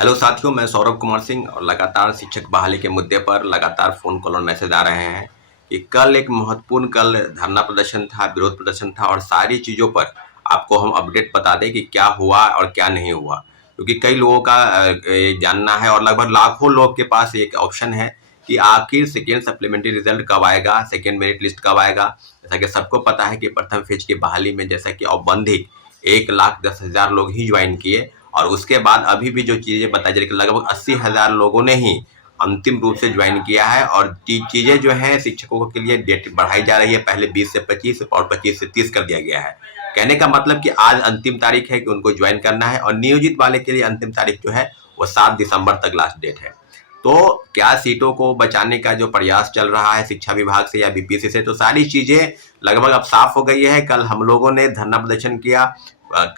Hello साथियों, मैं सौरभ कुमार सिंह और लगातार शिक्षक बहाली के मुद्दे पर लगातार फ़ोन कॉल और मैसेज आ रहे हैं कि कल एक महत्वपूर्ण धरना प्रदर्शन था, विरोध प्रदर्शन था और सारी चीज़ों पर आपको हम अपडेट बता दें कि क्या हुआ और क्या नहीं हुआ। क्योंकि कई लोगों का ये जानना है और लगभग लाखों लोग के पास एक ऑप्शन है कि आखिर सेकेंड सप्लीमेंट्री रिजल्ट कब आएगा, सेकेंड मेरिट लिस्ट कब आएगा। जैसा कि सबको पता है कि प्रथम फेज की बहाली में जैसा कि औपबंधिक 1,10,000 लोग ही ज्वाइन किए और उसके बाद अभी भी जो चीज़ें बताई जा रही है कि लगभग 80,000 लोगों ने ही अंतिम रूप से ज्वाइन किया है और चीज़ें जो है शिक्षकों के लिए डेट बढ़ाई जा रही है। पहले 20 से 25 और 25 से 30 कर दिया गया है। कहने का मतलब कि आज अंतिम तारीख है कि उनको ज्वाइन करना है और नियोजित वाले के लिए अंतिम तारीख जो है वो 7 दिसंबर तक लास्ट डेट है। तो क्या सीटों को बचाने का जो प्रयास चल रहा है शिक्षा विभाग से या बीपीएससी से, तो सारी चीजें लगभग अब साफ हो गई है। कल हम लोगों ने धरना प्रदर्शन किया,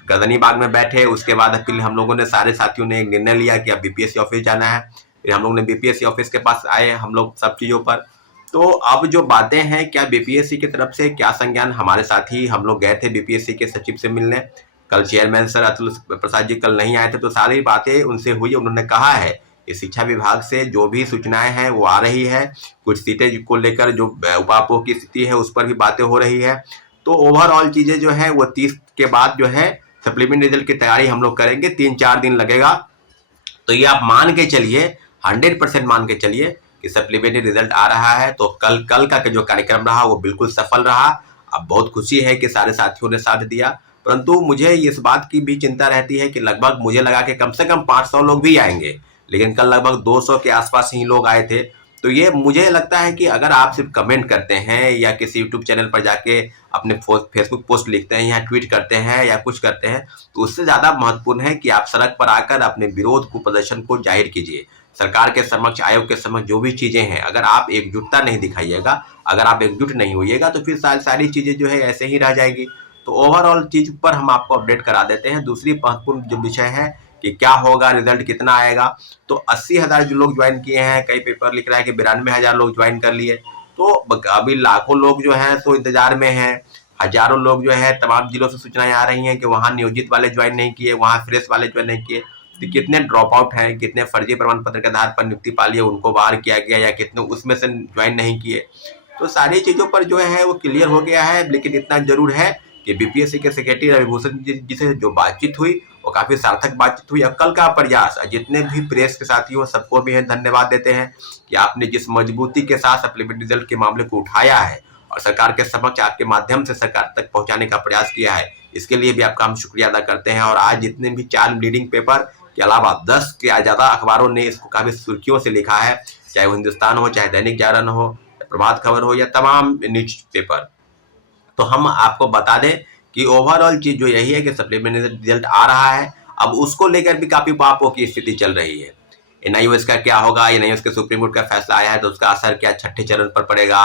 गर्दनीबाग में बैठे, उसके बाद फिर हम लोगों ने सारे साथियों ने एक निर्णय लिया कि अब बीपीएससी ऑफिस जाना है। फिर हम लोग ने बीपीएससी ऑफिस के पास आए हम लोग सब चीजों पर। तो अब जो बातें हैं, क्या बीपीएससी की तरफ से क्या संज्ञान, हमारे साथ ही हम लोग गए थे बीपीएससी के सचिव से मिलने। कल चेयरमैन सर अतुल प्रसाद जी कल नहीं आए थे, तो सारी बातें उनसे हुई। उन्होंने कहा है कि शिक्षा विभाग से जो भी सूचनाएं हैं वो आ रही है। कुछ सीटें को लेकर जो उपापोह की स्थिति है उस पर भी बातें हो रही है। तो ओवरऑल चीजें जो है वो 30 के बाद जो है सप्लीमेंट रिजल्ट की तैयारी हम लोग करेंगे। 3-4 दिन लगेगा। तो ये आप मान के चलिए, 100% मान के चलिए कि सप्लीमेंट्री रिजल्ट आ रहा है। तो कल कल का जो कार्यक्रम रहा वो बिल्कुल सफल रहा। अब बहुत खुशी है कि सारे साथियों ने साथ दिया, परंतु मुझे इस बात की भी चिंता रहती है कि लगभग मुझे लगा कि कम से कम 500 लोग भी आएंगे, लेकिन कल लगभग 200 के आसपास ही लोग आए थे। तो ये मुझे लगता है कि अगर आप सिर्फ कमेंट करते हैं या किसी यूट्यूब चैनल पर जाके अपने फेसबुक पोस्ट लिखते हैं या ट्वीट करते हैं या कुछ करते हैं, तो उससे ज़्यादा महत्वपूर्ण है कि आप सड़क पर आकर अपने विरोध को, प्रदर्शन को जाहिर कीजिए। सरकार के समक्ष, आयोग के समक्ष जो भी चीज़ें हैं, अगर आप एकजुटता नहीं दिखाइएगा, अगर आप एकजुट नहीं होइएगा, तो फिर सारी चीज़ें जो है ऐसे ही रह जाएगी। तो ओवरऑल चीज़ पर हम आपको अपडेट करा देते हैं। दूसरी महत्वपूर्ण जो विषय है कि क्या होगा, रिजल्ट कितना आएगा। तो 80,000 जो लोग ज्वाइन किए हैं, कई पेपर लिख रहा है कि 92,000 लोग ज्वाइन कर लिए। तो अभी लाखों लोग जो हैं तो इंतजार में हैं। हजारों लोग जो है तमाम जिलों से सूचनाएं आ रही हैं कि वहाँ नियोजित वाले ज्वाइन नहीं किए, वहाँ फ्रेश वाले ज्वाइन नहीं किए। तो कितने ड्रॉप आउट हैं, कितने फर्जी प्रमाण पत्र के आधार पर नियुक्ति पा लिए उनको बाहर किया गया, या कितने उसमें से ज्वाइन नहीं किए। तो सारी चीज़ों पर जो है वो क्लियर हो गया है। लेकिन इतना जरूर है कि बीपीएससी के सेक्रेटरी रविभूषण जी से जो बातचीत हुई वो काफी सार्थक बातचीत हुई। अब कल का प्रयास, जितने भी प्रेस के साथी हो सबको भी धन्यवाद देते हैं कि आपने जिस मजबूती के साथ सप्लीमेंट्री रिजल्ट के मामले को उठाया है और सरकार के समक्ष आपके माध्यम से सरकार तक पहुंचाने का प्रयास किया है, इसके लिए भी आपका हम शुक्रिया अदा करते हैं। और आज जितने भी 4 लीडिंग पेपर के अलावा 10 के ज्यादा अखबारों ने इसको काफी सुर्खियों से लिखा है, चाहे वो हिंदुस्तान हो, चाहे दैनिक जागरण हो, प्रभात खबर हो या तमाम न्यूज पेपर। तो हम आपको बता दें कि ओवरऑल चीज जो यही है कि सप्लीमेंट्री रिजल्ट आ रहा है। अब उसको लेकर भी काफी पापों की स्थिति चल रही है। एनआईओएस का क्या होगा, एनआईओएस के सुप्रीम कोर्ट का फैसला आया है तो उसका असर क्या छठे चरण पर पड़ेगा,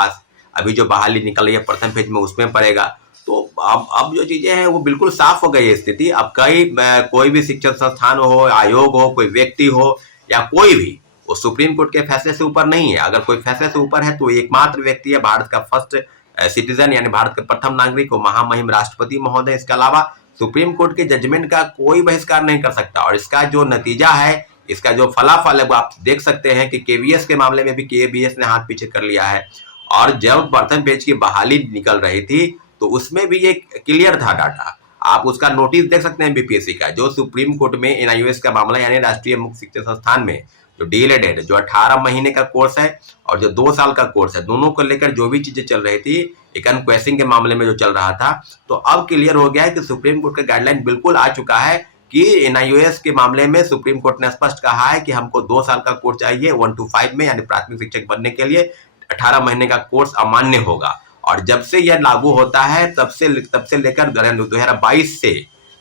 अभी जो बहाली निकल रही है प्रथम फेज में उसमें पड़ेगा। तो अब जो चीजें हैं वो बिल्कुल साफ हो गई है स्थिति। अब कोई भी शिक्षण संस्थान हो, आयोग हो, कोई व्यक्ति हो या कोई भी, वो सुप्रीम कोर्ट के फैसले से ऊपर नहीं है। अगर कोई फैसले से ऊपर है तो एकमात्र व्यक्ति है भारत का फर्स्ट सिटीजन, यानी भारत के प्रथम नागरिक को महामहिम राष्ट्रपति महोदय। इसके अलावा सुप्रीम कोर्ट के जजमेंट का कोई बहिष्कार नहीं कर सकता। और इसका जो नतीजा है, इसका जो फलाफल है वो आप देख सकते हैं कि केवीएस के मामले में भी केबीएस ने हाथ पीछे कर लिया है। और जब प्रथम पेज की बहाली निकल रही थी तो उसमें भी एक क्लियर था डाटा, आप उसका नोटिस देख सकते हैं बीपीएससी का, जो सुप्रीम कोर्ट में एनआईओएस का मामला यानी राष्ट्रीय मुक्त शिक्षण संस्थान में जो डीएलएड है, जो 18 महीने का कोर्स है और जो 2 साल का कोर्स है, दोनों को लेकर जो भी चीजें चल रही थी, एक अनक्वेश्चन के मामले में जो चल रहा था, तो अब क्लियर हो गया है कि सुप्रीम कोर्ट का गाइडलाइन बिल्कुल आ चुका है कि एनआईओएस के मामले में सुप्रीम कोर्ट ने स्पष्ट कहा है कि हमको 2 साल का कोर्स चाहिए 1 to 5 में, यानी प्राथमिक शिक्षक बनने के लिए 18 महीने का कोर्स अमान्य होगा। और जब से यह लागू होता है तब से लेकर 2022 से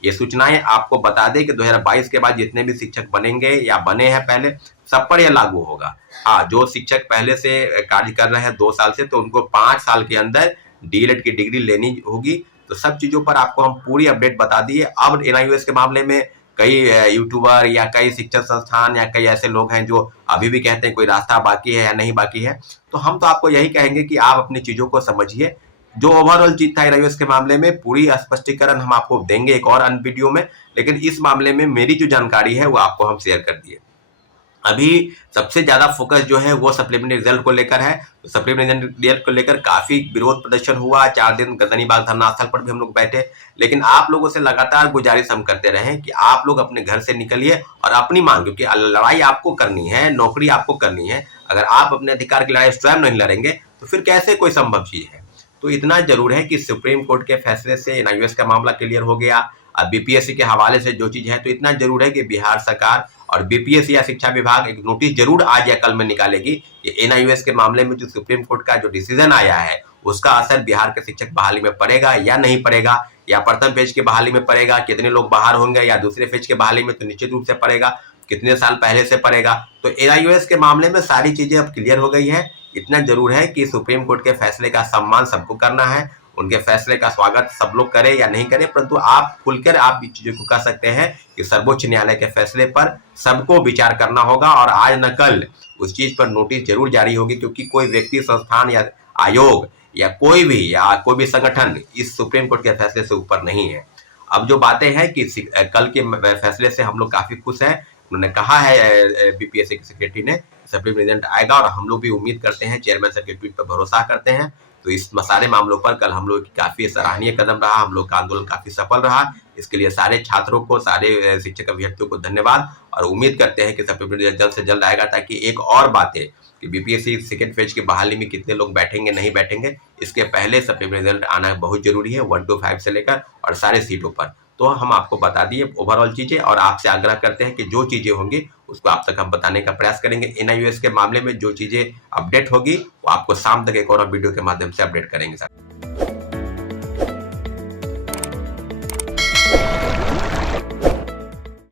ये सूचनाएं आपको बता दें कि 2022 के बाद जितने भी शिक्षक बनेंगे या बने हैं पहले, सब पर यह लागू होगा। हाँ, जो शिक्षक पहले से कार्य कर रहे हैं 2 साल से, तो उनको 5 साल के अंदर डीएलएड की डिग्री लेनी होगी। तो सब चीजों पर आपको हम पूरी अपडेट बता दिए। अब एनआईओएस के मामले में कई यूट्यूबर या कई शिक्षण संस्थान या कई ऐसे लोग हैं जो अभी भी कहते हैं कोई रास्ता बाकी है या नहीं बाकी है। तो हम तो आपको यही कहेंगे कि आप अपनी चीजों को समझिए, जो ओवरऑल चीज था एनआईओएस के मामले में पूरी स्पष्टीकरण हम आपको देंगे एक और अन्य वीडियो में, लेकिन इस मामले में मेरी जो जानकारी है वो आपको हम शेयर कर दिए। अभी सबसे ज्यादा फोकस जो है वो सप्लीमेंट्री रिजल्ट को लेकर है। तो सप्लीमेंट्री रिजल्ट को लेकर काफी विरोध प्रदर्शन हुआ, 4 दिन गजनीबाग धरना स्थल पर भी हम लोग बैठे, लेकिन आप लोगों से लगातार गुजारिश हम करते रहे कि आप लोग अपने घर से निकलिए और अपनी मांग, क्योंकि लड़ाई आपको करनी है, नौकरी आपको करनी है। अगर आप अपने अधिकार की लड़ाई स्वयं नहीं लड़ेंगे तो फिर कैसे कोई संभव चीज है। तो इतना जरूर है कि सुप्रीम कोर्ट के फैसले से एनआईओएस का मामला क्लियर हो गया। अब बीपीएससी के हवाले से जो चीज है, तो इतना जरूर है कि बिहार सरकार और बीपीएससी या शिक्षा विभाग एक नोटिस जरूर आज या कल में निकालेगी कि एनआईओएस के मामले में जो सुप्रीम कोर्ट का जो डिसीजन आया है उसका असर बिहार के शिक्षक बहाली में पड़ेगा या नहीं पड़ेगा, या प्रथम फेज की बहाली में पड़ेगा, कितने लोग बाहर होंगे, या दूसरे फेज के बहाली में तो निश्चित रूप से पड़ेगा, कितने साल पहले से पड़ेगा। तो एनआईओएस के मामले में सारी चीजें अब क्लियर हो गई है। इतना जरूर है कि सुप्रीम कोर्ट के फैसले का सम्मान सबको करना है, उनके फैसले का स्वागत सब लोग करें या नहीं करें, परंतु आप खुलकर आप इस चीजों को कह सकते हैं कि सर्वोच्च न्यायालय के फैसले पर सबको विचार करना होगा और आज न कल उस चीज पर नोटिस जरूर जारी होगी, क्योंकि कोई व्यक्ति, संस्थान या आयोग या कोई भी संगठन इस सुप्रीम कोर्ट के फैसले से ऊपर नहीं है। अब जो बातें हैं कि कल के फैसले से हम लोग काफी खुश हैं। उन्होंने कहा है बीपीएससी के सेक्रेटरी ने सप्लीमेंट्री रिजल्ट आएगा और हम लोग भी उम्मीद करते हैं, चेयरमैन सर के ट्वीट पर भरोसा करते हैं। तो इस सारे मामलों पर कल हम लोग की काफी सराहनीय कदम रहा, हम लोग का आंदोलन काफी सफल रहा। इसके लिए सारे छात्रों को, सारे शिक्षक अभ्यर्थियों को धन्यवाद, और उम्मीद करते हैं कि सप्लीमेंट्री रिजल्ट जल्द से जल्द आएगा, ताकि एक और बातें कि बीपीएससी सेकेंड फेज की बहाली में कितने लोग बैठेंगे नहीं बैठेंगे, इसके पहले सप्लीमेंट्री रिजल्ट आना बहुत जरूरी है 1 to 5 से लेकर और सारे सीटों पर। तो हम आपको बता दिए ओवरऑल चीजें, और आपसे आग्रह करते हैं कि जो चीजें होंगी उसको आप तक हम बताने का प्रयास करेंगे। एनआईओएस के मामले में जो चीजें अपडेट होगी वो आपको शाम तक एक और वीडियो के माध्यम से अपडेट करेंगे सर।